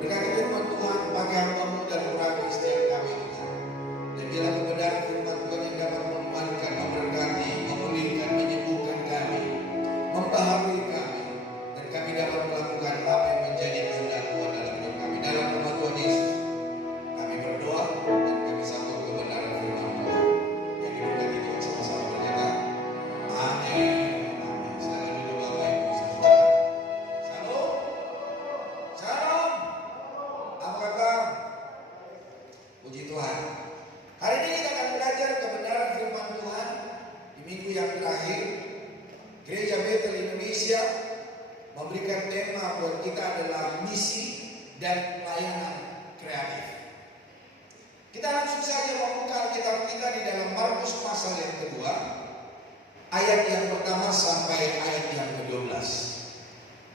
Berkati firman Tuhan bagi hamba-Mu dan urapi setiap kami Tuhan. Dan biarlah kebenaran firman Tuhan yang dapat menguatkan, memberkati, memulihkan, menyembuhkan kami, membaharui kami, dan kami dapat melakukan apa yang menjadi kehendak Tuhan dalam hidup kami. Dalam nama Tuhan Yesus kami berdoa dan kami sambut kebenaran firman Tuhan. Yang diberkati Tuhan sama-sama berkata, amin. Amin. Silakan duduk Bapak Ibu Saudara. Shalom. Shalom. Apa kabar? Puji Tuhan. Hari ini kita akan belajar kebenaran firman Tuhan di minggu yang terakhir. Gereja Bethel Indonesia memberikan tema buat kita adalah misi dan pelayanan kreatif. Kita langsung saja membuka Alkitab kita di dalam Markus pasal yang kedua, ayat yang pertama sampai ayat yang ke-12.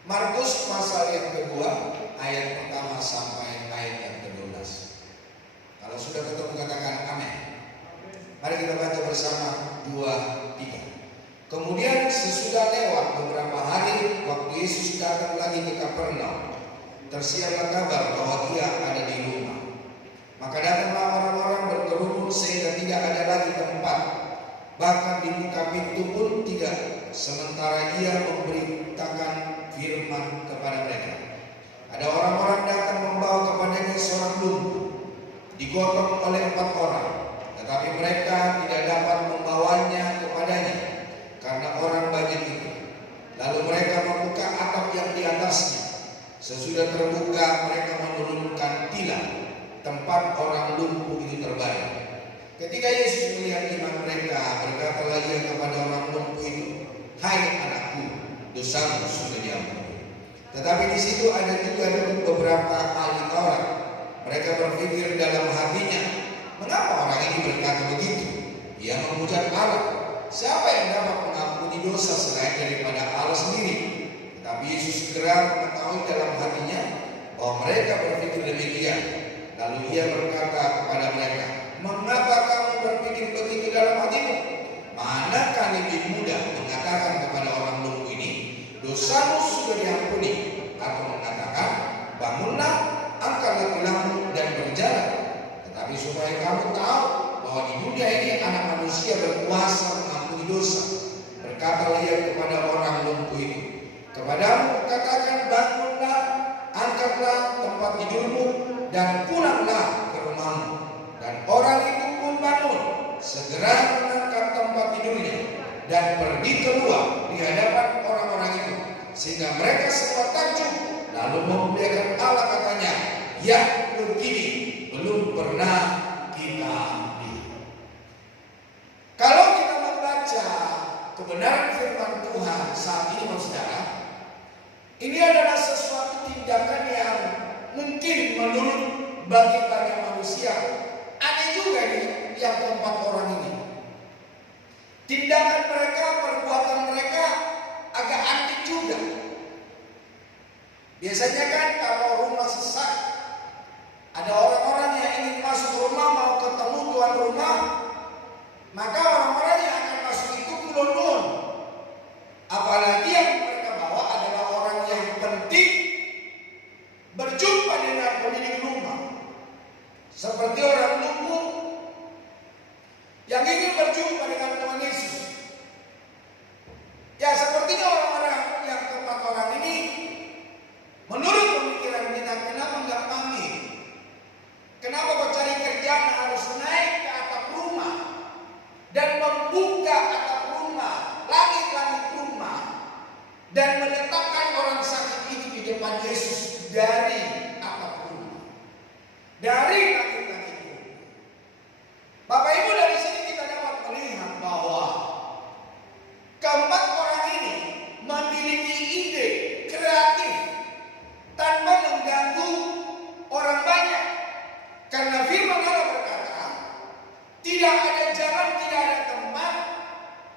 Markus pasal yang kedua, ayat pertama sampai ayat yang ke-12. Kalau sudah ketemu katakan amin. Mari kita baca bersama 2, 3. Kemudian sesudah lewat beberapa hari, waktu Yesus datang lagi ke Kapernaum, tersiarlah kabar bahwa Ia ada di rumah. Maka datanglah orang-orang berkerumun sehingga tidak ada lagi tempat, bahkan di muka pintu pun tidak, sementara Ia memberitakan firman kepada mereka. Ada orang-orang datang membawa kepadanya seorang lumpuh, digotong oleh 4 orang, tetapi mereka tidak dapat membawanya kepadanya karena orang banyak itu. Lalu mereka membuka atap yang di atasnya. Sesudah terbuka, mereka menurunkan tilam tempat orang lumpuh itu terbaring. Ketika Yesus melihat iman mereka, berkatalah Ia kepada orang lumpuh itu, "Hai anakku, dosamu sudah diampuni." Tetapi di situ ada juga beberapa ahli Taurat. Mereka berpikir dalam hatinya, "Mengapa orang ini berkata begitu? Ia memuja Allah. Siapa yang dapat mengampuni dosa selain daripada Allah sendiri?" Tetapi Yesus segera mengetahui dalam hatinya bahwa mereka berpikir demikian. Lalu Ia berkata kepada mereka, "Mengapa kamu berpikir begitu dalam hatimu? Manakah lebih mudah mengatakan kepada orang lumpuh ini, 'Dosamu sudah diampuni,' atau mengatakan, 'Bangunlah, angkatlah tulangmu dan berjalan'? Tetapi supaya kamu tahu bahwa di dunia ini Anak Manusia berkuasa mengampuni dosa." Berkatalah Ia kepada orang lumpuh itu, "Kepadamu katakan, bangunlah, angkatlah tempat tidurmu dan pulanglah ke rumahmu." Dan orang itu pun bangun, segera mengangkat tempat tidurnya dan pergi keluar di hadapan orang-orang itu, sehingga mereka semua takjub. Lalu memuliakan Allah, katanya, "Ya, begini belum pernah kita lihat." Kalau kita membaca kebenaran firman Tuhan saat ini, saudara, ini adalah sesuatu tindakan yang mungkin menurut bagi banyak manusia aneh juga nih yang 4 orang ini. Tindakan mereka, perbuatan mereka agak antik juga. Biasanya kan kalau rumah sesak, ada orang-orang yang ingin masuk rumah mau ketemu tuan rumah, maka orang-orang yang akan masuk itu kulon-kulon. Apalagi yang mereka bawa adalah orang yang penting berjumpa dengan pemilik rumah. Seperti orang lumpuh yang ingin berjumpa dengan Tuhan Yesus. Ya, sepertinya orang-orang yang 4 orang ini, menurut pemikiran kita, kenapa nggak pamit? Kenapa kau cari kerjaan harus naik ke atap rumah dan membuka atap rumah, langit-langit rumah, dan meletakkan orang sakit itu di depan Yesus dari atap rumah, dari langit-langit rumah? Bapak Ibu, dari sini kita dapat melihat bahwa 4 orang ini memiliki ide kreatif tanpa mengganggu orang banyak. Karena firman Allah berkata, tidak ada jalan, tidak ada tempat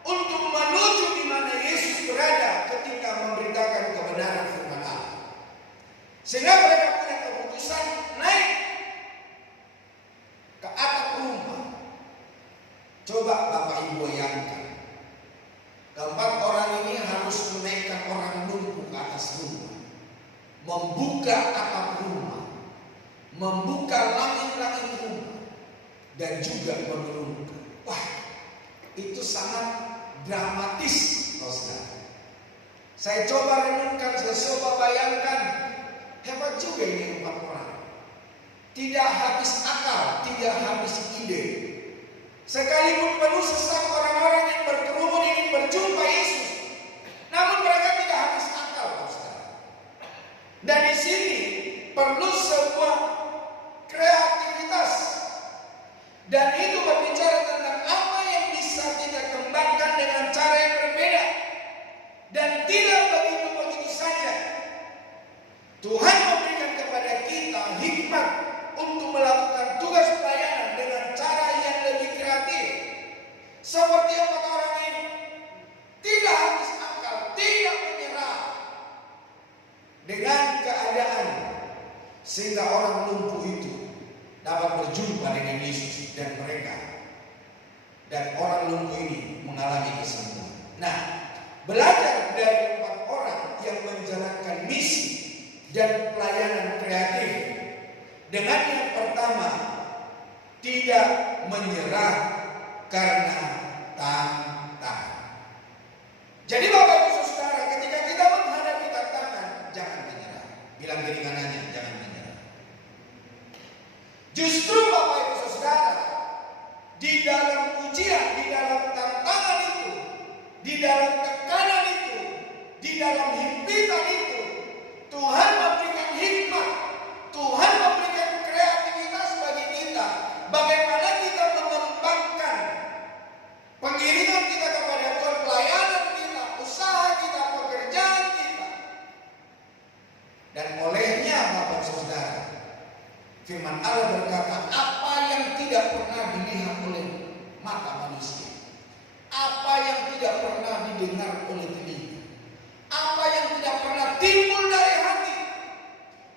untuk menuju di mana Yesus berada ketika memberitakan kebenaran firman Allah. Sehingga mereka punya keputusan naik ke atap rumah. Coba Bapak Ibu bayangkan, 4 orang ini harus menaikkan orang lumpuh ke atas rumah, membuka atap rumah, membuka langit-langit rumah, dan juga menurunkan. Wah, itu sangat dramatis, saudara. Saya coba renungkan, saya coba bayangkan, hebat juga ini 4 orang. Tidak habis akal, tidak habis ide. Sekalipun penuh sesak orang-orang yang berkerumun ingin berjumpa Yesus, namun mereka tidak habis akal, saudara. Dan di sini perlu sebuah kreativitas, dan itu berbicara tentang apa yang bisa kita kembangkan dengan cara yang berbeda, dan tidak begitu saja. Tuhan memberikan kepada kita hikmat untuk melakukan tugas pelayanan dengan cara yang lebih kreatif. Seperti 4 orang ini, tidak habis akal, tidak menyerah dengan keadaan, sehingga orang lumpuh itu dapat berjumpa dengan Yesus dan mereka, dan orang lumpuh ini mengalami kesembuhan. Nah, belajar dari 4 orang yang menjalankan misi dan pelayanan kreatif. Dengan yang pertama, tidak menyerah karena tantangan. Jadi Bapak Ibu Saudara, ketika kita menghadapi tantangan, jangan menyerah. Bilang kiri kanannya, jangan menyerah. Justru Bapak Ibu Saudara, di dalam ujian, di dalam tantangan itu, di dalam tekanan itu, di dalam himpitan itu, Tuhan memberikan hikmat, Tuhan memberikan kreativitas bagi kita. Bagaimana kita mengembangkan pengiringan kita kepada Tuhan, pelayanan kita, usaha kita, pekerjaan kita. Dan olehnya Bapak Saudara, firman Allah berkata, apa yang tidak pernah dilihat oleh mata manusia, apa yang tidak pernah didengar oleh telinga, apa yang tidak pernah timbul dari hati,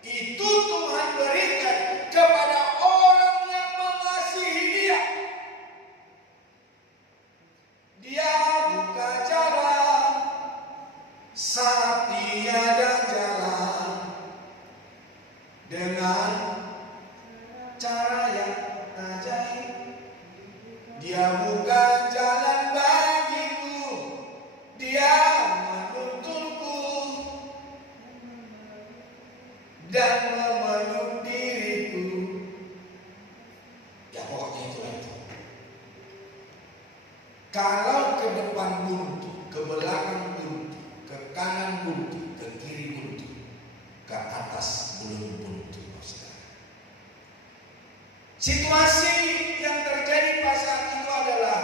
itu Tuhan berikan kepada orang yang mengasihi Dia. Dia buka jalan saat tiada jalan, dengan cara yang ajaib. Dia buka jalan bagiku, Dia menuntunku dan memeluk diriku. Ya pokoknya itu. Kalau ke depan buntu, ke belakang buntu, ke kanan buntu, ke kiri buntu, ke atas belum buntu. Situasi yang terjadi pada saat itu adalah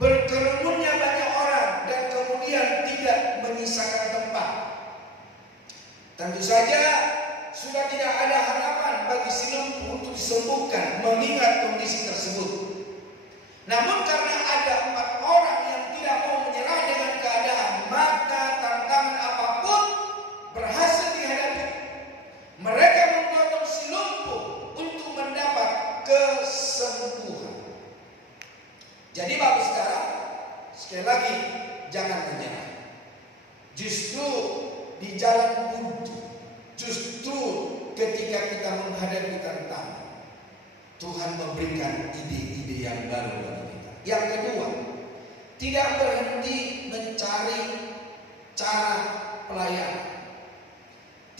berkerumunnya banyak orang dan kemudian tidak menyisakan tempat. Tentu saja sudah tidak ada harapan bagi si lumpuh untuk disembuhkan mengingat kondisi tersebut. Namun karena ada 4 orang yang tidak mau menyerah dengan keadaan, maka tantangan apapun berhasil dihadapi. Mereka memotong si lumpuh untuk mendapat kesembuhan. Jadi Bapak Saudara, sekali lagi jangan menyerah. Justru di jalan buntu, justru ketika kita menghadapi tantangan, Tuhan memberikan ide-ide yang baru bagi kita. Yang kedua, tidak berhenti mencari cara pelayanan.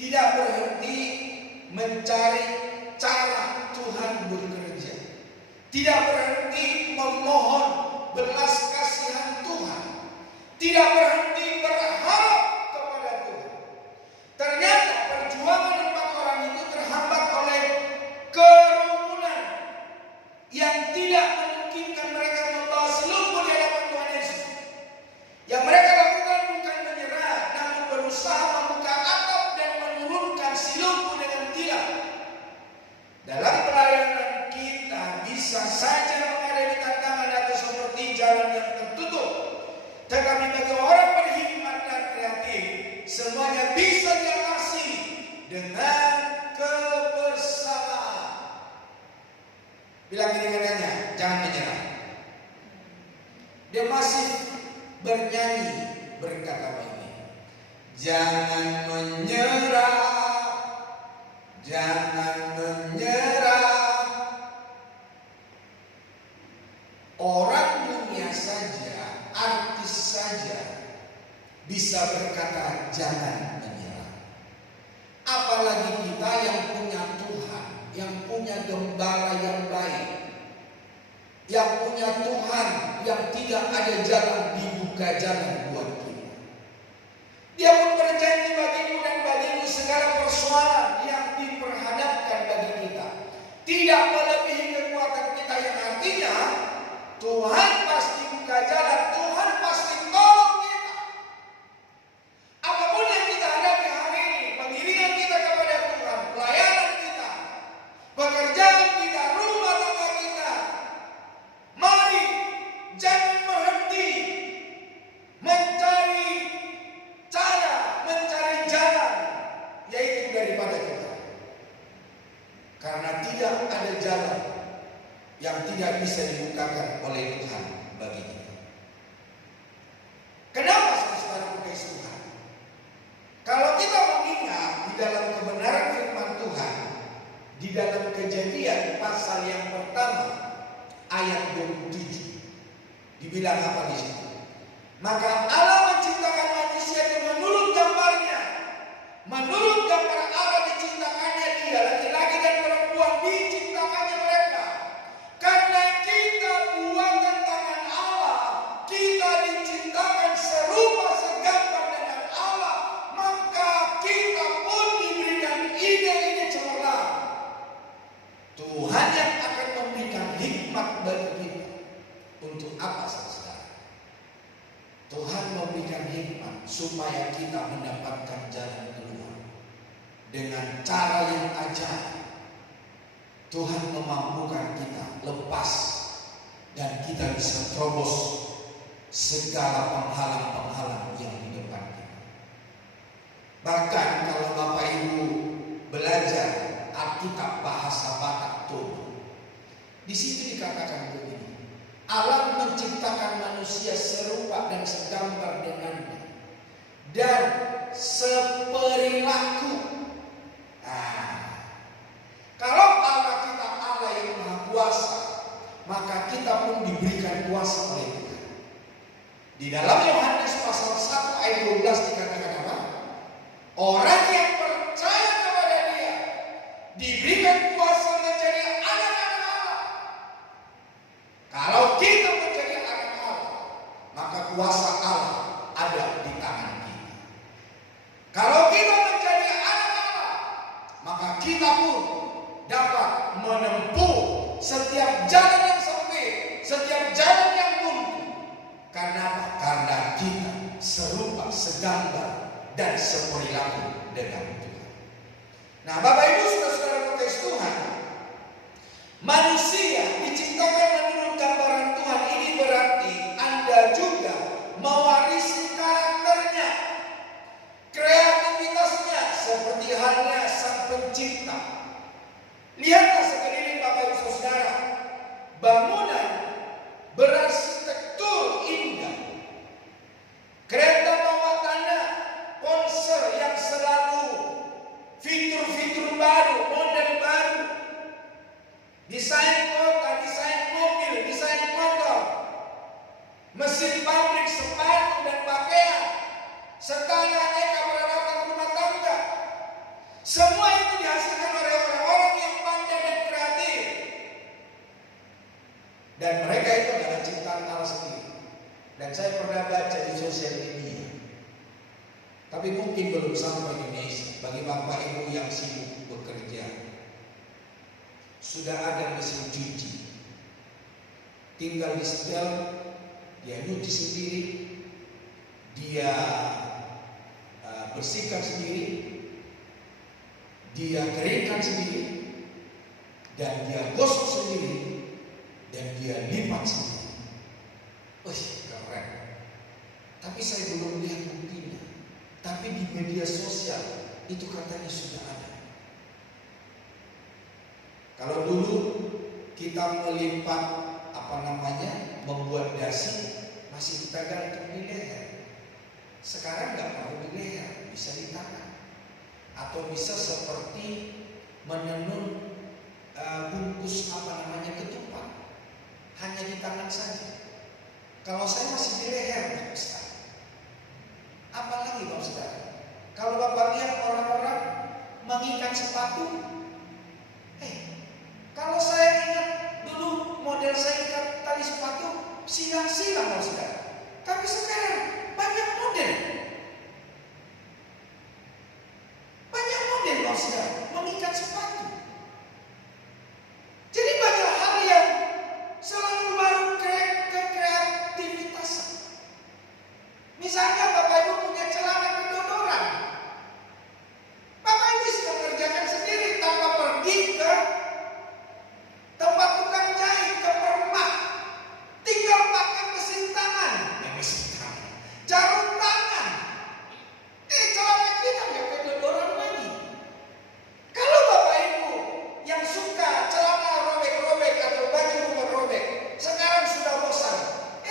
Tidak berhenti mencari cara Tuhan bekerja. Tidak berhenti memohon belas kasihan Tuhan. Tidak berhenti berharap kepada Tuhan. Ternyata perjuangan 4 orang itu terhambat oleh kerumunan yang tidak memungkinkan mereka membawa lumpuh di hadapan Tuhan Yesus. Yang mereka lakukan bukan menyerah, namun berusaha membuka atap dan menurunkan si lumpuh dengan tilam. Dalam pelayanan kita bisa saja menghadapi tantangan atau seperti jalan yang tertutup. Tetapi bagi orang berhikmat dan kreatif, semuanya bisa diatasi dengan kebersamaan. Bilang kiri kanannya, jangan menyerah. Dia masih bernyanyi berkata begini, jangan menyerah, jangan menyerah. yang tidak ada jalan dibuka jalan buat kita. Dia pun berjanji bagimu dan bagimu segala persoalan yang diperhadapkan bagi kita tidak melebihi kekuatan kita, yang artinya Tuhan pasti buka jalan, Tuhan pasti tolong kita. Apapun yang kita hadapi hari ini, pengiringan kita kepada Tuhan, pelayanan kita, pekerjaan kita, rumah tangga kita, mari jangan berhenti mencari cara, mencari jalan, yaitu daripada Tuhan. Karena tidak ada jalan yang tidak bisa dibukakan oleh Tuhan bagi kita. Kenapa saudara guys Tuhan? Kalau kita mengingat di dalam kebenaran firman Tuhan, di dalam Kejadian pasal yang pertama ayat 27, dibilang apa di situ? Maka Allah menciptakan manusia menurut gambarnya, menurut gambar Allah diciptakannya dia, laki-laki dan perempuan diciptakannya mereka. Karena kita buatan tangan Allah, kita diciptakan serupa segambar dengan Allah, maka kita pun diberikan ide-ide cemerlang. Tuhan yang akan memberikan hikmat bagi kita. Untuk apa saudara? Tuhan memberikan hikmat supaya kita mendapatkan jalan keluar dengan cara yang ajaib. Tuhan memampukan kita lepas dan kita bisa terobos segala penghalang-penghalang yang di depan kita. Bahkan kalau Bapak Ibu belajar Alkitab bahasa Batak Toba, di situ dikatakan begini: Allah menciptakan manusia serupa dan segambar dengannya dan seperilaku. Kalau Allah kita Allah yang maha kuasa, maka kita pun diberikan kuasa oleh Tuhan. Di dalam Yohanes pasal 1 ayat 12 dikatakan apa? Orang yang percaya kepada Dia diberikan kuasa menjadi anak-anak Allah. Kalau kita menjadi anak Allah, maka kuasa Allah ada di tangan kita. Kalau kita menjadi anak Allah, maka kita pun dapat menempuh setiap jalan yang sempit, setiap jalan yang buntu. Karena apa? Karena kita serupa, segambar dan seperilaku dengan Tuhan. Nah, Bapak Ibu saudara-saudara kasih Tuhan, manusia diciptakan menurut gambaran Tuhan. Ini berarti Anda juga mewarisi karakternya, kreativitasnya, seperti halnya Sang Pencipta. Lihatlah sekeliling Bapak Ibu Saudara, bangunan berarsitektur indah, kereta bawah tanah, konser yang selalu fitur-fitur baru, model baru, desain kota, desain mobil, desain motor, mesin pabrik, sepatu dan pakaian, serta aneka peralatan rumah tangga. Semua itu dihasilkan oleh orang-orang yang pandai dan kreatif. Dan mereka itu adalah ciptaan Allah sendiri. Dan saya pernah baca di sosial media. Tapi mungkin belum sampai di Indonesia. Bagi Bapak Ibu yang sibuk bekerja, sudah ada mesin cuci. Tinggal di setel, dia nyuci sendiri, dia bersihkan sendiri, dia keringkan sendiri, dan dia gosok sendiri, dan dia lipat sendiri. Keren. Tapi saya belum lihat buktinya. Tapi di media sosial itu katanya sudah ada. Kalau dulu kita melipat membuat dasi masih kita gantung di leher. Sekarang nggak perlu di leher, bisa di tangan. Atau bisa seperti menenun bungkus ketupat, hanya di tangan saja. Kalau saya masih di leher, Pak Ustaz. Apalagi Pak Ustaz, kalau Bapak lihat orang-orang mengikat sepatu, kalau saya ingat dulu model saya ikat tali sepatu, silang-silang saudara. Tapi sekarang banyak model. Banyak model saudara mengikat sepatu. Jadi banyak hal yang selalu baru kreativitas. Misalnya Bapak Ibu punya celana kedodoran. Bapak Ibu bisa mengerjakan sendiri tanpa pergi ke tempat tukang jahit, ke permak. Tinggal pakai mesin tangan. Jarum tangan. Celana kita nggak kedodoran lagi. Kalau Bapak Ibu yang suka celana robek-robek atau baju robek-robek, sekarang sudah bosan.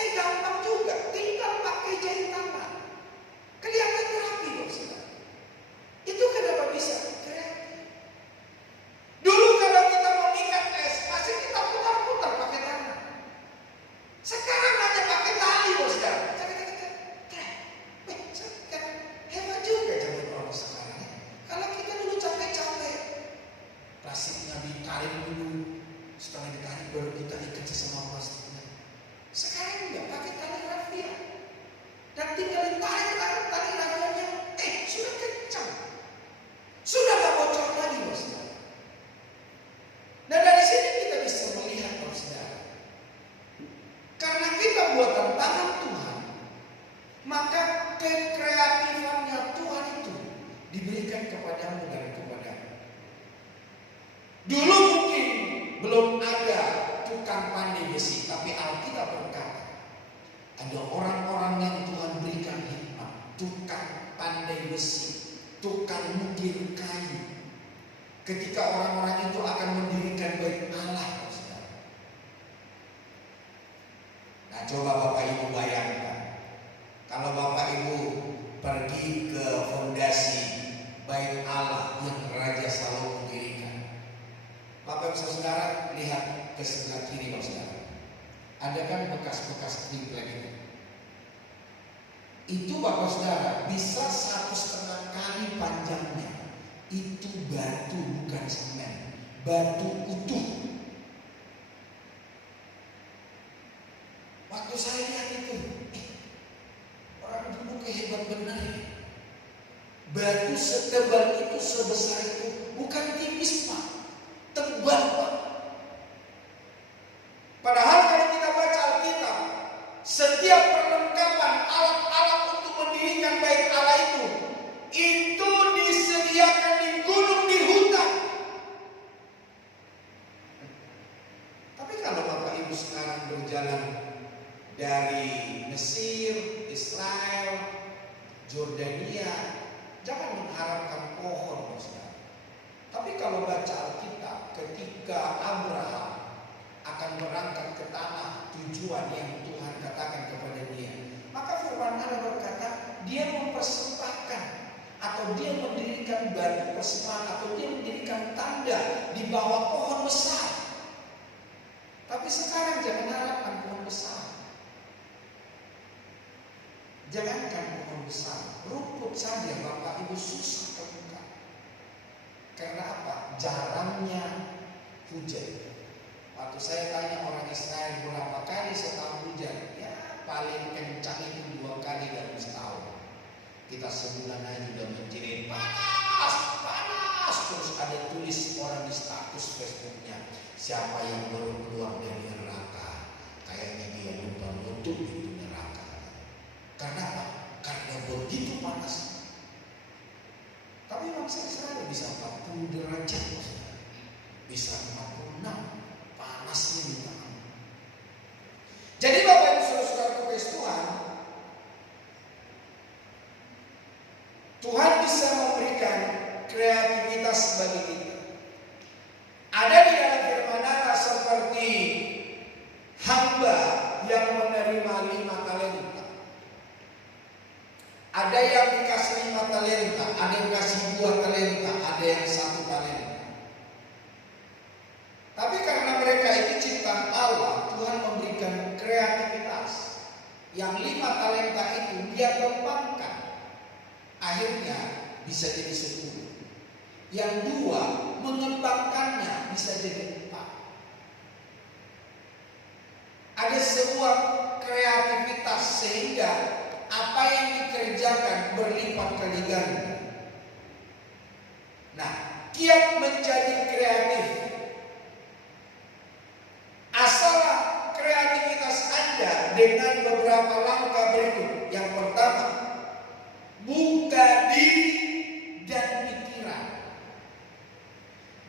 Gampang juga, tinggal pakai jahit tangan. Kelihatan rapi loh saudara. Itu kenapa bisa kreatif. Dulu kalau kita mau ikat es, pasti kita putar-putar pakai tangan. Sekarang hanya pakai tali loh saudara. Hebat juga zaman orang sekarang. Kalau kita dulu capek-capek, plastiknya ditarik dulu, setelah ditarik baru kita ikat sesama plastiknya. Sekarang enggak pakai tali rafia, dan tinggal ditarik tali rafianya, sudah kencang, sudah gak bocor lagi loh saudara. Nah dari sini kita bisa melihat loh saudara, karena kita buatan tangan Tuhan, maka kekreatifannya Tuhan itu diberikan kepadamu dan kepadamu. Dulu mungkin belum ada tukang pandai besi, tapi Alkitab berkata ada orang-orang yang Tuhan berikan hikmat, tukang pandai besi, tukang mukir kayu. Ketika orang-orang itu akan mendirikan bait Allah, saudara. Nah, coba Bapak Ibu bayangkan, kalau Bapak Ibu pergi ke fondasi bait Allah yang Raja Salomo dirikan. Bapak Ibu saudara lihat ke sebelah kiri saudara. Ada kan bekas-bekas triplek itu. Itu Bapak saudara bisa 1,5 kali panjangnya. Itu batu bukan semen, batu utuh. Waktu saya lihat itu, orang dulu kehebat benar ya. Batu setebal itu, sebesar itu, bukan tipis Pak, tebal Pak. Padahal kalau kita baca Alkitab, setiap perlengkapan alat-alat untuk mendirikan bait Allah itu disediakan di gunung, di hutan. Tapi kalau Bapak Ibu sekarang berjalan dari Mesir, Israel, Jordania, jangan mengharapkan pohon saudara. Tapi kalau baca Alkitab, ketika Abraham akan berangkat ke tanah tujuan yang Tuhan katakan kepada dia, maka firman Allah berkata, dia mempersembahkan atau dia mendirikan batu persembahan atau dia mendirikan tanda di bawah pohon besar. Tapi sekarang jangan harapkan pohon besar. Jangankan pohon besar, rumput saja Bapak Ibu susah temukan. Karena apa? Jarangnya hujan. Waktu saya tanya orang Israel berapa kali setahun hujan, ya paling kencang itu 2 kali dalam setahun. Kita sebulan aja udah menjerit panas, panas. Terus ada tulis orang di status Facebooknya, siapa yang baru keluar dari neraka, kayaknya dia lupa nutup itu neraka. Karena apa? Karena begitu panas. Tapi bangsa Israel bisa 40 derajat, bisa 46, panasnya minta ampun. Jadi Bapak Ibu saudara-saudara Kristus Tuhan bisa memberikan kreativitas bagi kita. Ada di dalam firman Allah seperti hamba yang menerima 5 talenta. Ada yang dikasih 5 talenta, ada yang dikasih 2 talenta, ada yang 1 talenta. Tapi karena mereka itu ciptaan Allah, Tuhan memberikan kreativitas. Yang 5 talenta itu dia kembangkan, akhirnya bisa jadi 10. Yang 2 mengembangkannya bisa jadi 4. Ada sebuah kreativitas siap menjadi kreatif. Asallah kreativitas Anda dengan beberapa langkah berikut. Yang pertama, buka diri dan pikiran.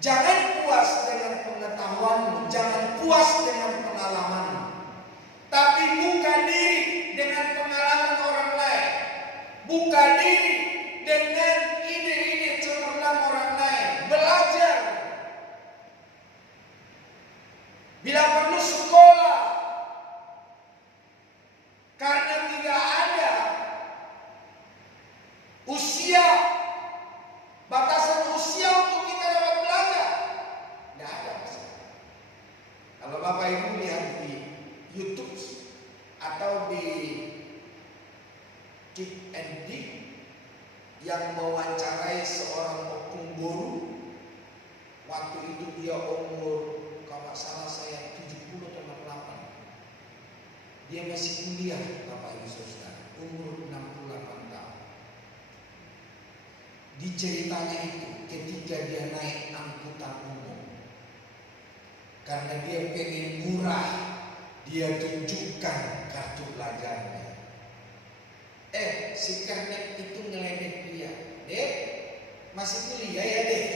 Jangan puas dengan pengetahuanmu, jangan puas dengan pengalamanmu, tapi buka diri dengan pengalaman orang lain. Buka diri dengan ide-ide cemerlang orang lain. Belajar. Bila perlu sekolah. Karena tidak ada usia, batasan usia untuk kita dapat belajar. Tidak ada masalah. Kalau Bapak Ibu lihat di YouTube atau di Keep and Dig yang mewawancarai seorang pemboru, waktu itu dia umur, kalau salah saya 70 atau 68. Dia masih kuliah, Bapak Ibu Saudara, umur 68 tahun. Di ceritanya itu ketika dia naik angkutan umum, karena dia pengen murah, dia tunjukkan kartu pelajarnya. Si kernet itu ngeledek dia. Dek, masih kuliah ya dek?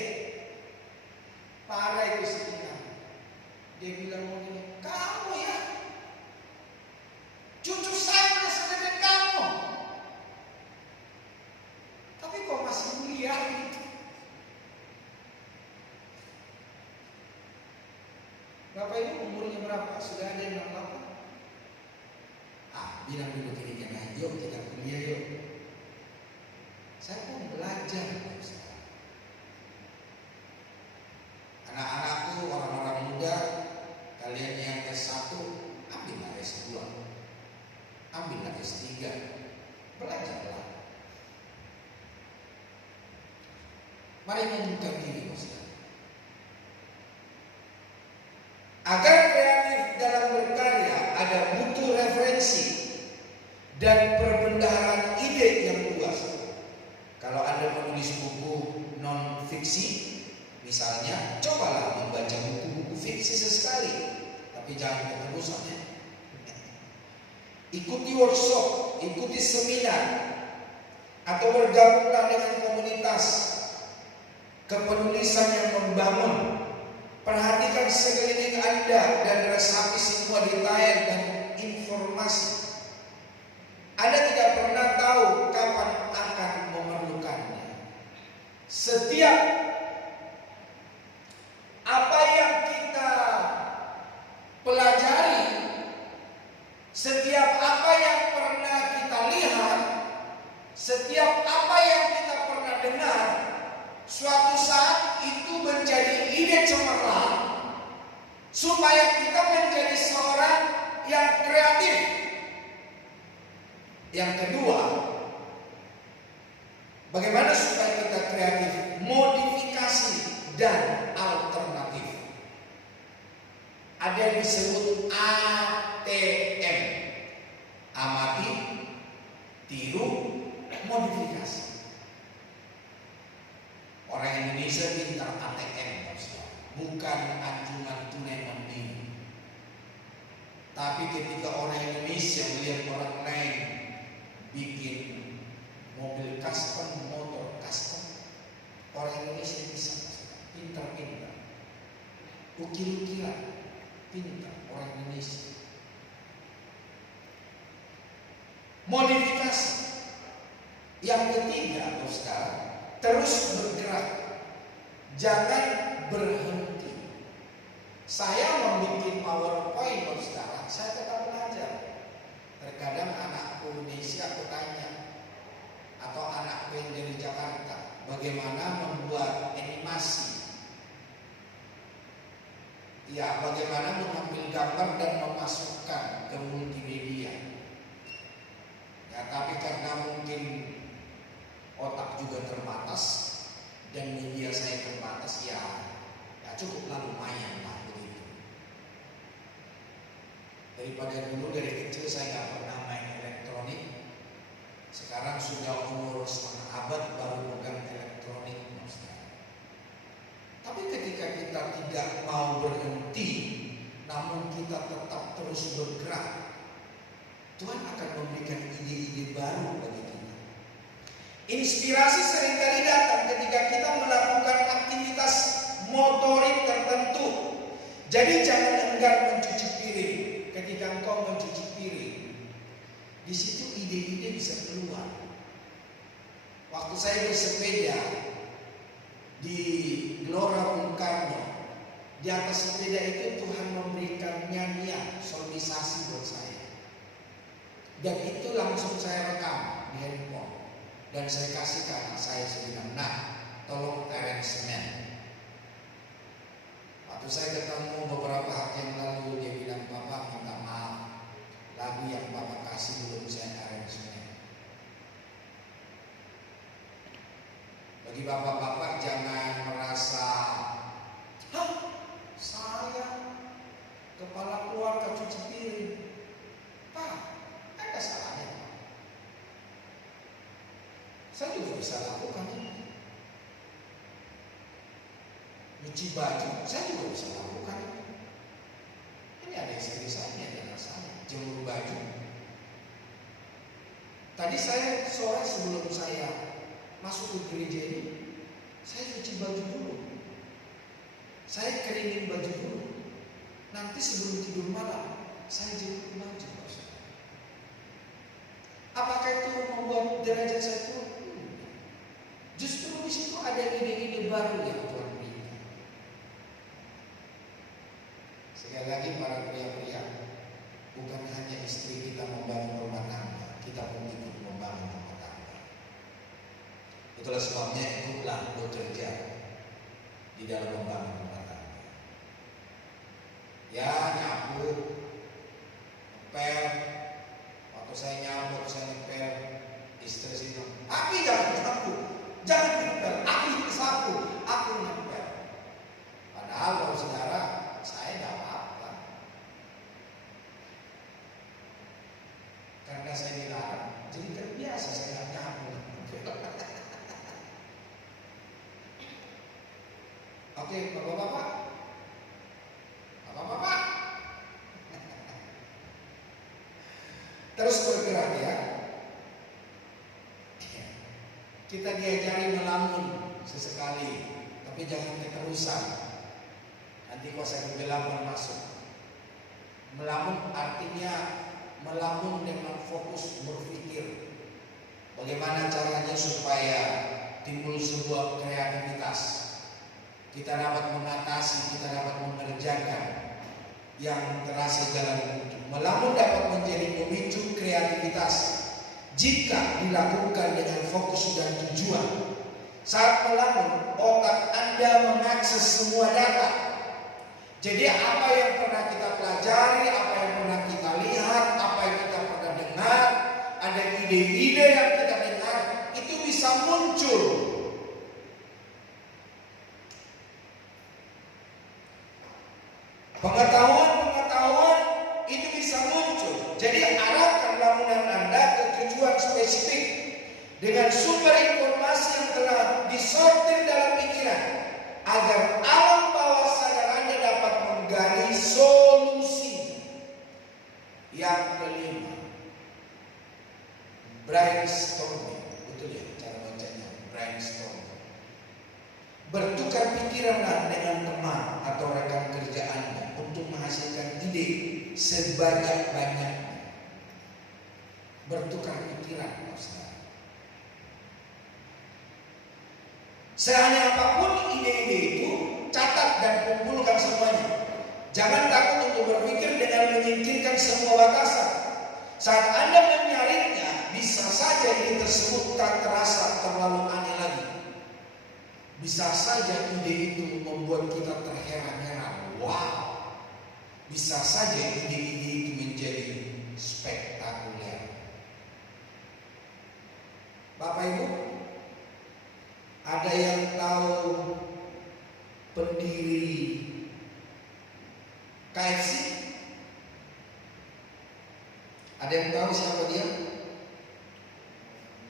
Parah itu sekitar. Dia bilang mau gini, kamu ya? Cucu saya udah sederet kamu. Tapi kok masih kuliah gitu? Bapak Ibu umurnya berapa? Sudah ada yang apa? Bilang dulu ke dia, yuk kita kuliah yuk. Saya pun belajar. Anak-anakku, orang-orang muda, kalian yang S1, ambillah S2, ambillah S3, belajarlah. Mari membuka diri, Ustaz. Agar kreatif dalam berkarya, ada butuh referensi dan perbendaharaan ide yang luas. Kalau Anda menulis buku non-fiksi, misalnya, cobalah membaca buku-buku fiksi sesekali, tapi jangan keterusan ya. Ikuti workshop, ikuti seminar, atau bergabunglah dengan komunitas kepenulisan yang membangun. Perhatikan sekeliling Anda dan resapi semua detail dan informasi. Anda tidak pernah tahu kapan akan memerlukannya. Setiap apa yang kita pelajari, setiap apa yang pernah kita lihat, setiap apa yang kita pernah dengar, suatu saat itu menjadi ide cemerlang supaya kita menjadi seorang yang kreatif. Yang kedua, bagaimana supaya kita kreatif? Modifikasi dan alternatif. Ada yang disebut ATM. Amati, tiru, modifikasi. Orang Indonesia pintar ATM, bukan anjungan tunai mandiri. Tapi ketika orang Indonesia melihat orang lain bikin mobil custom, motor custom, orang Indonesia bisa pintar-pintar, ukir-ukiran, pintar orang Indonesia. Modifikasi. Yang ketiga, saudara, terus bergerak, jangan berhenti. Saya membuat PowerPoint, saudara, saya tetap belajar. Terkadang anakku Indonesia aku tanya, atau anakku yang dari Jakarta, bagaimana membuat animasi? Ya, bagaimana mengambil gambar dan memasukkan ke multimedia. Ya, tapi karena mungkin otak juga terbatas dan media saya terbatas, ya cukuplah lumayan lah begitu. Daripada dulu dari kecil saya nggak pernah main elektronik, sekarang sudah umur setengah abad baru pegang elektronik. kita tidak mau berhenti, namun kita tetap terus bergerak, Tuhan akan memberikan ide-ide baru bagi kita. Inspirasi seringkali datang ketika kita melakukan aktivitas motorik tertentu. Jadi jangan enggan mencuci piring. Ketika engkau mencuci piring, di situ ide-ide bisa keluar. Waktu saya bersepeda di Gelora Bung Karno, di atas sepeda itu Tuhan memberikan nyanyian solmisasi buat saya. Dan itu langsung saya rekam di handphone. Dan saya kasih ke anak saya bilang, "Nah, tolong aransemen." Waktu saya ketemu beberapa hari yang lalu, dia bilang, "Bapak minta maaf, lagu yang Bapak kasih belum saya aransemen." Bagi bapak-bapak jangan merasa, "Hah, saya kepala keluarga cuci piring." Pak, ada salahnya. Saya juga bisa lakukan ini. Cuci baju, saya juga bisa lakukan ini. Ini ada istri saya, ada anak saya, jemur baju. Tadi saya sore sebelum saya masuk ke gereja ini, saya cuci baju dulu. Saya keringin baju dulu. Nanti sebelum tidur malam, saya jemur baju. Apakah itu membuat derajat saya turun? Justru di situ ada ide-ide baru yang Tuhan berikan. Sekali lagi para pria-pria, bukan hanya istri kita membangun rumah tangga, kita pun ikut membangun rumah tangga. Itulah sebabnya ikutlah bekerja di dalam membangun rumah tangga. Ya, nyapu, ngepel. Waktu saya nyapu, saya ngepel, istri saya bilang, "Aki jangan nyapu, jangan ngepel, Aki sapu, aku ngepel." Padahal kalau saudara, saya tidak apa-apa, karena saya dilarang, jadi terbiasa saya nggak nyapu. Oke, bapak-bapak, bapak-bapak, terus bergerak ya. Kita diajari melamun sesekali, tapi jangan keterusan. Nanti kuasa kegelapan masuk. Melamun artinya melamun dengan fokus berpikir. Bagaimana caranya supaya timbul sebuah kreativitas. Kita dapat mengatasi, kita dapat mengerjakan yang terasa jalan buntu. Melamun dapat menjadi pemicu kreativitas jika dilakukan dengan fokus dan tujuan. Saat melamun, otak Anda mengakses semua data. Jadi apa yang pernah kita pelajari, apa yang pernah kita lihat, apa yang kita pernah dengar, ada ide-ide yang kita dengar, itu bisa muncul. Pengetahuan itu bisa muncul. Jadi arahkan lamunan Anda ke tujuan spesifik dengan sumber informasi yang telah disortir dalam pikiran, agar alam bawah sadar Anda dapat menggali solusi. Yang kelima, brainstorming. Betul ya cara bacanya, brainstorming. Bertukar pikiranlah dengan teman atau rekan kerja Anda untuk menghasilkan ide sebanyak-banyaknya. Bertukar pikiran, saudara. Seandainya apapun ide-ide itu, catat dan kumpulkan semuanya. Jangan takut untuk berpikir dengan menyingkirkan semua batasan. Saat Anda menyaringnya, bisa saja ide tersebut tak terasa terlalu aneh lagi. Bisa saja ide itu membuat kita terheran-heran. Wow. Bisa saja ide-ide itu menjadi spektakuler. Bapak Ibu, ada yang tahu pendiri KFC? Ada yang tahu siapa dia?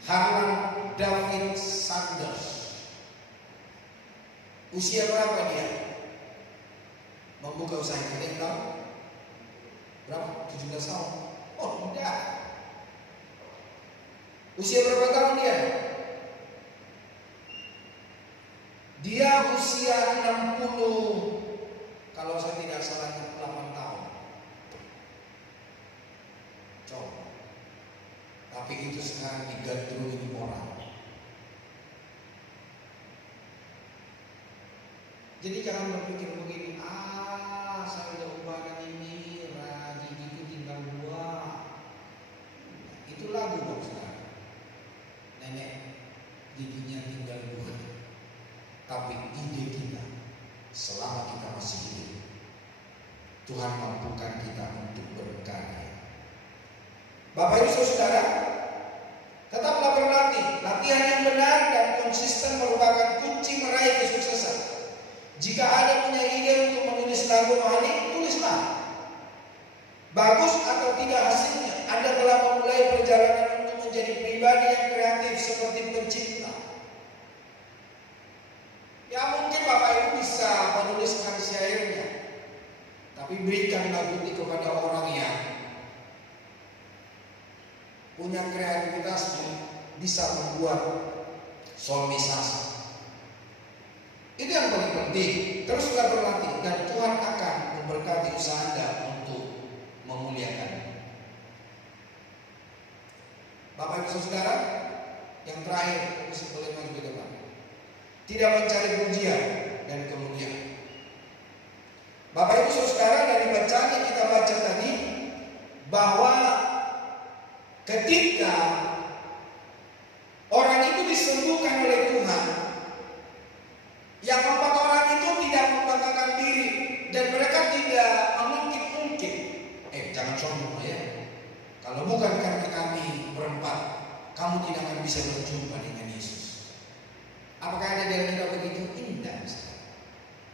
Harlan David Sanders. Usia berapa dia? membuka usaha itu? Ada yang tahu? Berapa? 17 tahun? Oh tidak. Usia berapa tahun dia? Dia usia 60, kalau saya tidak salah 8 tahun. Coba. Tapi itu sekarang digandrungi orang. Jadi jangan berpikir begini, saya udah ubahan ini, gigiku tinggal 2. Itu lagu dong sekarang. Nenek giginya tinggal 2. Tapi ide kita, selama kita masih hidup, Tuhan mampukan kita untuk berkarya. Bapak Ibu Saudara, tetaplah berlatih. Latihan yang benar dan konsisten merupakan kunci meraih kesuksesan. Jika ada punya ide untuk menulis lagu rohani, tulislah. Bagus atau tidak hasilnya, Anda telah memulai perjalanan untuk menjadi pribadi yang kreatif seperti pencipta. Ya mungkin Bapak Ibu bisa menuliskan syairnya, tapi berikan lagu itu kepada orang yang punya kreativitas bisa membuat solmisasi. Itu yang paling penting. Teruslah berlatih dan Tuhan akan memberkati usaha Anda untuk memuliakan. Bapak Ibu Saudara, yang terakhir, boleh maju ke depan. Tidak mencari pujian dan kemuliaan. Bapak Ibu Saudara, dari bacaan yang kita baca tadi, bahwa ketika orang itu disembuhkan oleh Tuhan, yang 4 orang itu tidak membanggakan diri dan mereka tidak mengungkit-ungkit. Jangan sombong ya. Kalau bukan karena kami berempat, kamu tidak akan bisa berjumpa dengan Yesus. Apakah ada dari kita begitu? Tidak.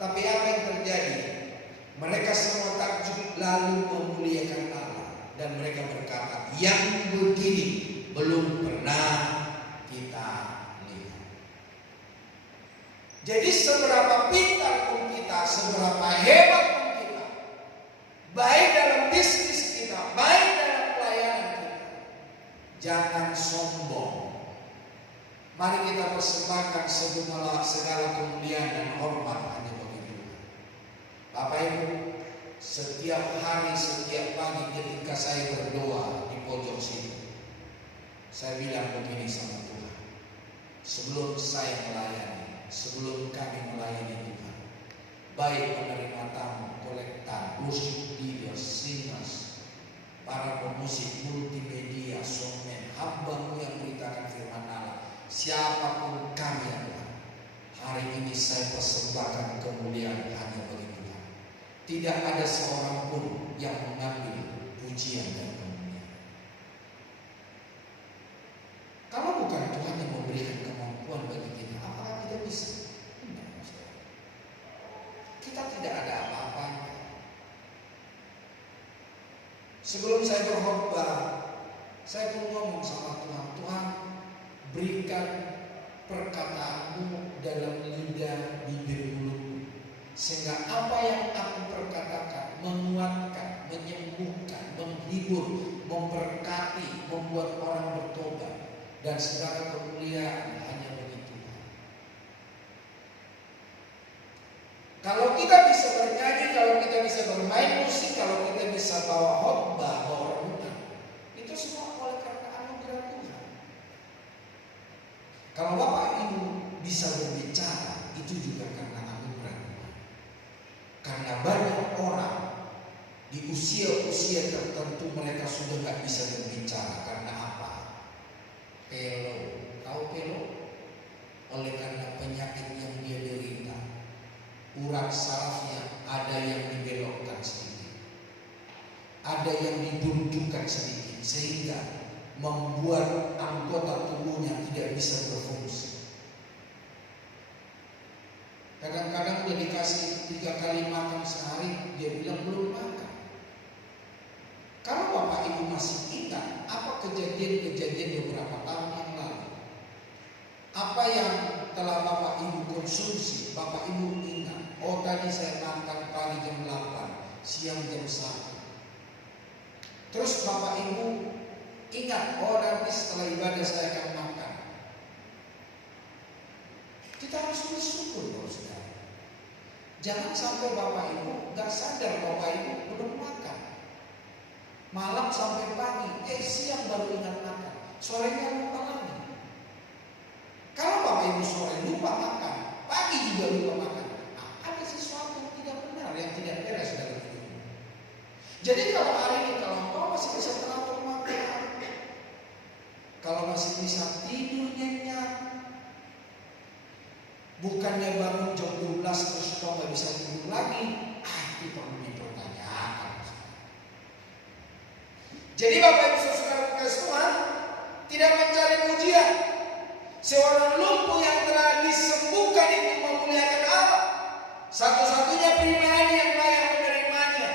Tapi apa yang terjadi? Mereka semua takjub lalu memuliakan Allah dan mereka berkata, yang begini belum pernah kita lihat. Jadi seberapa pintar pun kita, seberapa hebat pun kita, baik dalam bisnis kita, baik dalam pelayanan kita, jangan sombong. Mari kita persembahkan segala kemuliaan dan hormat hanya bagi Tuhan. Bapak Ibu, setiap hari, setiap pagi ketika saya berdoa di pojok sini, saya bilang begini sama Tuhan. Sebelum saya melayani, sebelum kami melayani Tuhan, baik penerima tamu, kolektan, musik video, singers, para pemusik, multimedia, soundman, hamba-Mu yang beritakan firman Allah, siapapun kami ya Tuhan, hari ini saya persembahkan kemuliaan hanya bagi Tuhan. Tidak ada seorang pun yang mengambil pujian dan kemuliaan. Kalau bukan Tuhan yang memberikan kemampuan bagi kita, apakah kita bisa? Kita tidak ada apa-apa. Sebelum saya berkhotbah, saya pun ngomong sama Tuhan, Tuhan berikan perkataanmu dalam lidah bibir mulutku, sehingga apa yang aku perkatakan menguatkan, menyembuhkan, menghibur, memberkati, membuat orang bertobat, dan segala kemuliaan hanya bagi Tuhan. Kalau kita bisa bernyanyi, kalau kita bisa bermain musik, kalau kita bisa bawa khotbah, bawa renungan, itu semua oleh karena anugerah Tuhan. Kalau Bapak Ibu bisa berbicara, itu juga karena anugerah Tuhan. Karena banyak orang di usia-usia tertentu mereka sudah gak bisa berbicara. Karena apa? Pelo. Tahu pelo? Oleh karena penyakit yang dia derita, urat sarafnya ada yang dibelokkan sedikit, ada yang dibuntukan sedikit, sehingga membuat anggota tubuhnya tidak bisa berfungsi. Kadang-kadang udah dikasih 3 kali makan sehari, dia bilang belum makan. Kalau Bapak Ibu masih ingat apa kejadian-kejadian beberapa tahun yang lalu, apa yang telah Bapak Ibu konsumsi, Bapak Ibu ingat, oh tadi saya makan pagi jam 8, siang jam 1. Terus Bapak Ibu ingat, oh nanti setelah ibadah saya akan makan. Kita harus bersyukur, saudara. Jangan sampai Bapak Ibu gak sadar Bapak Ibu belum makan. Malam sampai pagi, siang baru ingat makan, sorenya lupa lagi. Kalau Bapak Ibu sore lupa makan, pagi juga lupa makan, ada sesuatu yang tidak benar, yang tidak beres dalam hidup. Jadi kalau hari ini, kalau engkau masih bisa teratur makan, kalau masih bisa tidur nyenyak, bukannya bangun jam 12 terus engkau gak bisa tidur lagi, itu perlu dipertanyakan. Jadi Bapak Ibu Saudara Tuhan tidak mencari pujian. Seorang lumpuh yang telah disembuhkan itu memuliakan Allah. Satu-satunya pribadi yang layak menerimanya.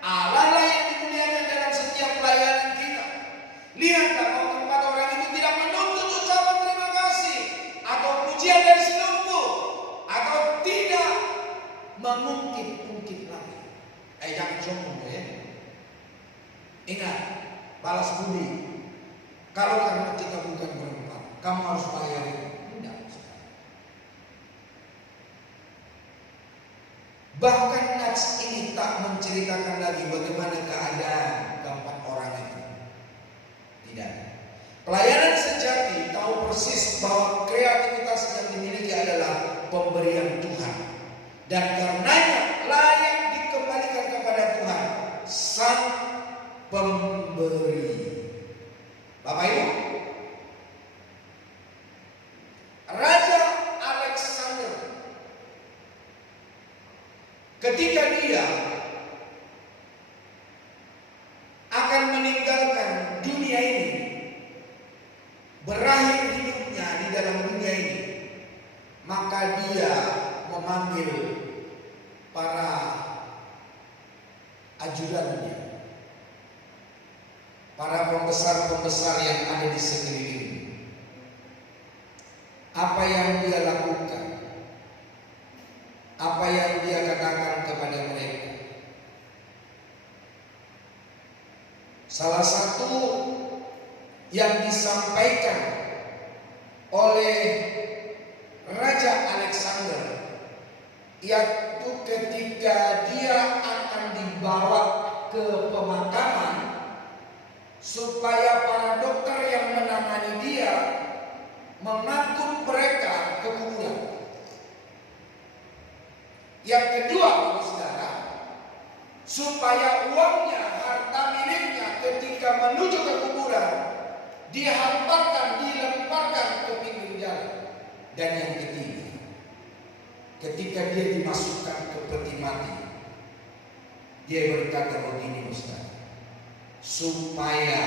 Allah lah yang dimuliakan dalam setiap pelayanan kita. Lihatlah bahwa keempat orang itu tidak menuntut ucapan terima kasih atau pujian dari si lumpuh, atau tidak mengungkit-ungkit lagi. Jangan sombong ya. Ingat, balas budi. Kalau karena kita bukan berempat, kamu harus bayar itu. Tidak. Bahkan nats ini tak menceritakan lagi bagaimana keadaan keempat orang itu. Tidak. Pelayanan sejati tahu persis bahwa kreativitas yang dimiliki adalah pemberian Tuhan, dan karenanya layak dikembalikan kepada Tuhan, Sang Pemberi. Bapak Ibu, Raja Alexander ketika dia akan meninggalkan dunia ini, berakhir hidupnya di dalam dunia ini, maka dia memanggil para ajudannya, para pembesar-pembesar yang ada di sekeliling. Apa yang dia lakukan, apa yang dia katakan kepada mereka. Salah satu yang disampaikan oleh Raja Alexander, yaitu ketika dia akan dibawa ke pemakaman, supaya para dokter yang menangani dia mengangkut mereka ke kuburan. Yang kedua, saudara, supaya uangnya, harta miliknya ketika menuju ke kuburan dilemparkan ke pinggir jalan. Dan yang ketiga, ketika dia dimasukkan ke peti mati, dia berkata begini, saudara, supaya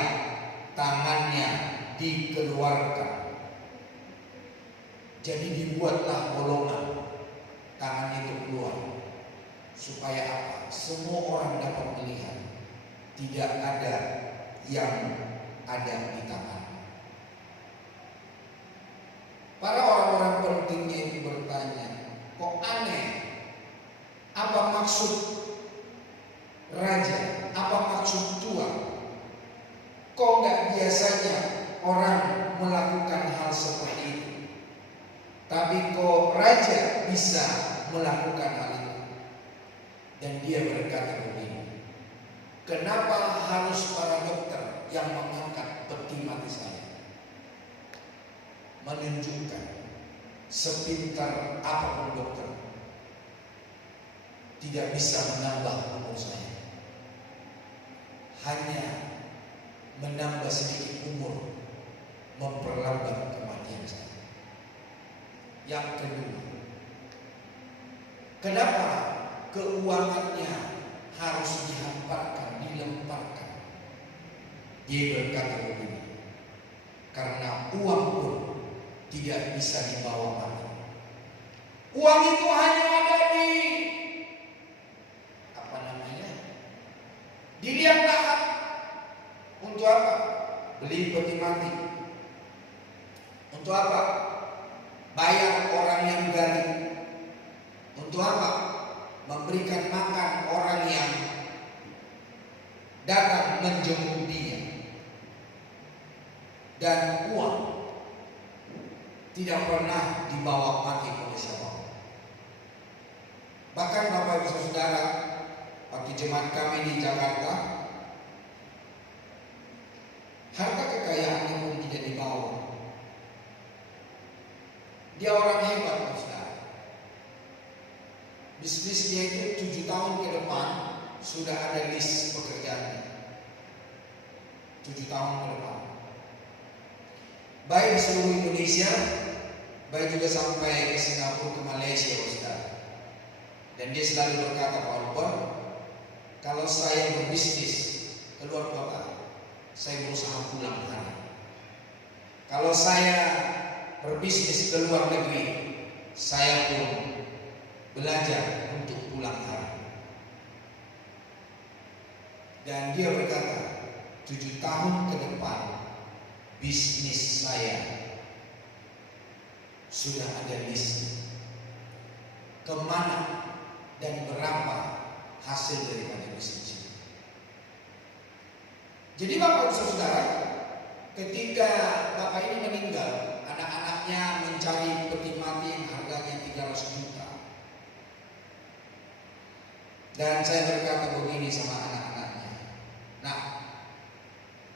tangannya dikeluarkan. Jadi dibuatlah bolongan, tangan itu keluar. Supaya apa? Semua orang dapat melihat, tidak ada yang ada di tangan. Para orang-orang pentingnya itu bertanya, kok aneh? Apa maksud raja? Apa maksud tuan? Kok gak biasanya orang melakukan hal seperti itu? Tapi kok raja bisa melakukan hal itu? Dan dia berkata begini, kenapa harus para dokter yang mengangkat peti mati saya? Menunjukkan sepintar apapun dokter tidak bisa menambah umur saya, hanya menambah sedikit umur, memperlambat kematian saya. Yang kedua, kenapa keuangannya harus dilemparkan? Dia berkata begini, karena uang pun tidak bisa dibawa mati. Uang itu hanya ada di di liang lahat. Untuk apa? Beli peti mati. Untuk apa? Bayar orang yang gali. Untuk apa? Memberikan makan orang yang datang menjenguk dia. Dan uang tidak pernah dibawa mati oleh siapapun. Bahkan Bapak Ibu Saudara, waktu jemaat kami di Jakarta, harta kekayaannya pun tidak dibawa. Dia orang hebat, Saudara. Bisnisnya itu 7 tahun ke depan sudah ada list pekerjaannya. 7 tahun ke depan. Baik di seluruh Indonesia, baik juga sampai ke Singapura, ke Malaysia, Saudara. Dan dia selalu berkata, Pak Oliver, kalau saya berbisnis keluar kota, saya berusaha pulang hari. Kalau saya berbisnis ke luar negeri, saya pun belajar untuk pulang hari. Dan dia berkata, 7 tahun ke depan bisnis saya sudah ada list kemana dan berapa hasil daripada bisnis ini. Jadi Bapak Ibu Saudara, ketika Bapak ini meninggal, anak-anaknya mencari peti mati yang harganya 300 juta. Dan saya berkata begini sama anak-anaknya, nah,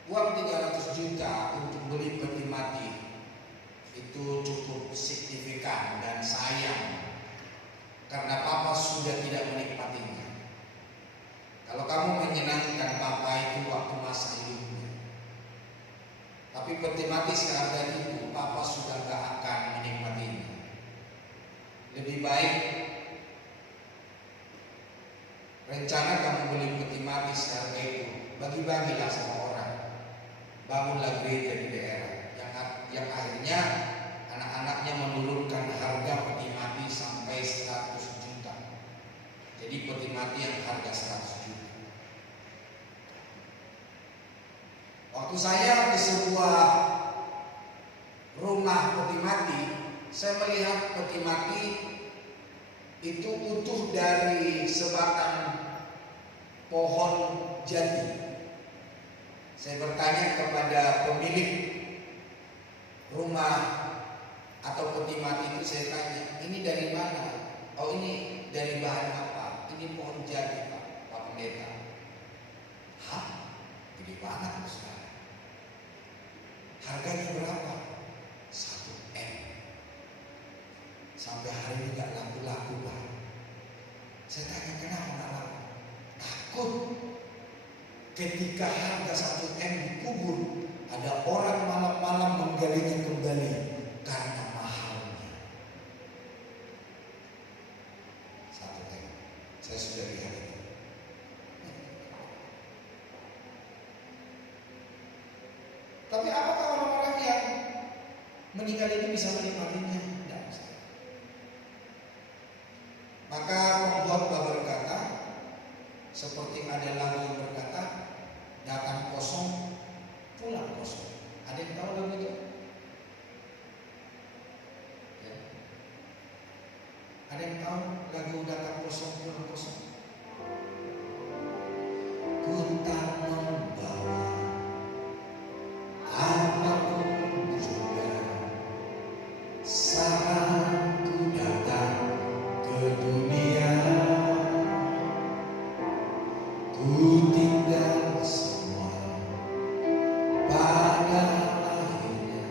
uang 300 juta untuk beli peti mati itu cukup signifikan dan sayang, karena Papa sudah tidak menikmatinya. Kalau kamu menyenangkan Papa itu waktu masa hidupnya, tapi peti mati seharga itu Papa sudah gak akan menikmatinya. Lebih baik rencana kamu beli peti mati seharga itu, bagi-bagilah sama orang. Bangunlah gereja di daerah yang akhirnya anak-anaknya menurunkan harga peti mati sampai 100 juta. Jadi peti mati yang harga 100 juta. Waktu saya ke sebuah rumah peti mati, saya melihat peti mati itu utuh dari sebatang pohon jati. Saya bertanya kepada pemilik rumah atau peti mati itu, saya tanya, ini dari mana? Oh, ini dari bahan apa? Ini pohon jati, Pak Pendeta. Hah? Gede banget, Saudara. Harganya berapa? 1 M. Sampai hari ini gak laku-laku, Pak. Saya tanya, kenapa gak laku? Takut ketika harga 1 M dikubur, ada orang malam-malam menggalinya kembali karena mahalnya. 1 M. Saya sudah lihat itu. Tapi apakah orang-orang yang meninggal itu bisa menikmatinya? Tidak bisa. Maka pembuat berkata, seperti ada lagu yang berkata, datang kosong, pulang kosong. Ada yang tahu lagu itu? Ya. Ada yang tahu lagu datang kosong, pulang kosong? Ku tak membawa apapun juga saat ku datang ke dunia. Ku tinggal semua pada akhirnya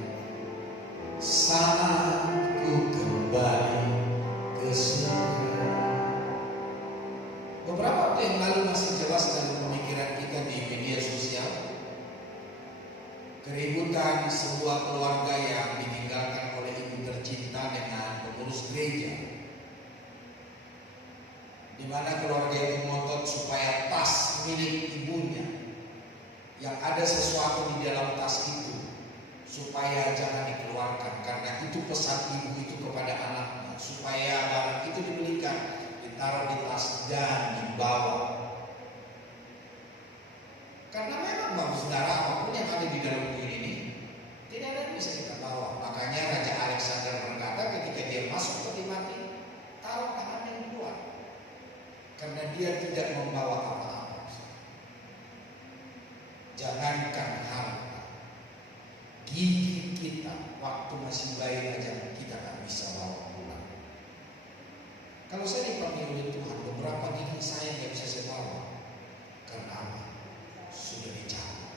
saat ku kembali ke surga. Beberapa waktu yang lalu masih jelas dalam pemikiran kita di media sosial, keributan sebuah keluarga yang ditinggalkan oleh ibu tercinta dengan pengurus gereja, di mana keluarga itu ngotot supaya tas milik ibunya yang ada sesuatu di dalam tas itu supaya jangan dikeluarkan, karena itu pesan ibu itu kepada anaknya, supaya barang itu dibelikan, ditaruh di tas dan dibawa. Karena memang Bapak Saudara, apapun yang ada di dalam dunia ini tidak ada yang bisa kita bawa. Makanya Raja Alexander berkata ketika dia masuk peti mati, taruh tangannya yang keluar, karena dia tidak membawa apa-apa. jangankan harta, gigi kita waktu masih bayi aja kita tak bisa bawa pulang. Kalau saya dipanggil oleh Tuhan, beberapa gigi saya nggak bisa saya bawa. Karena apa? Sudah dicabut.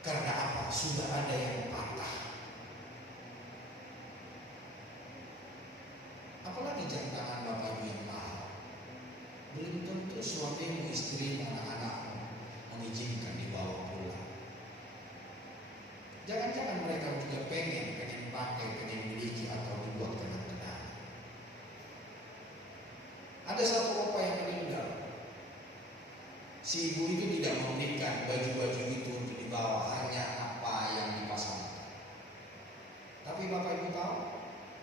Karena apa? Sudah ada yang patah. Apalagi jam tangan Bapak Ibu yang mahal. Belum tentu suamimu, istrimu, anak-anakmu mengizinkan dibawa pulang. Jangan-jangan mereka juga pengen pakai, pengen miliki atau dibuat kenang-kenangan. Ada satu bapak yang meninggal. Si ibu itu tidak memberikan baju-baju itu untuk dibawa, hanya apa yang dipasangkan. Tapi Bapak Ibu tahu,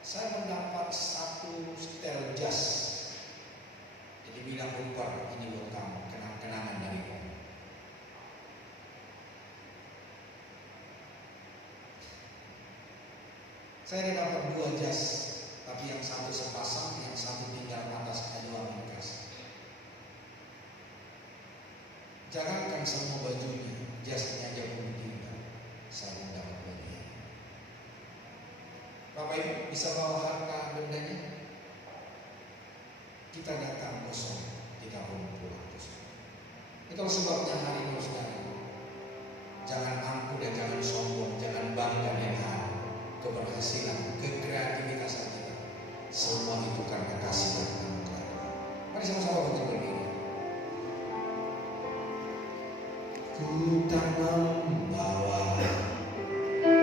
saya mendapat satu setel jas. Jadi bilang lupa, ini buat kamu, kenang-kenangan dari kamu. Saya dapat 2 jas, tapi yang satu sepasang, yang satu tinggal atasnya doang bekas. Jangankan semua bajunya, jasnya aja pun tinggal. Saya mendapat bagian. Bapak Ibu bisa bawa harta bendanya? Kita datang kosong, kita pun pulang kosong. Itulah sebabnya hari ini saudara, jangan angkuh dan jangan sombong, jangan bangga dengan keberhasilan, kekreativitasan kita. Semua itu karena kasih dan anugerah Tuhan. Mari sama-sama kita berdiri. Ku tanam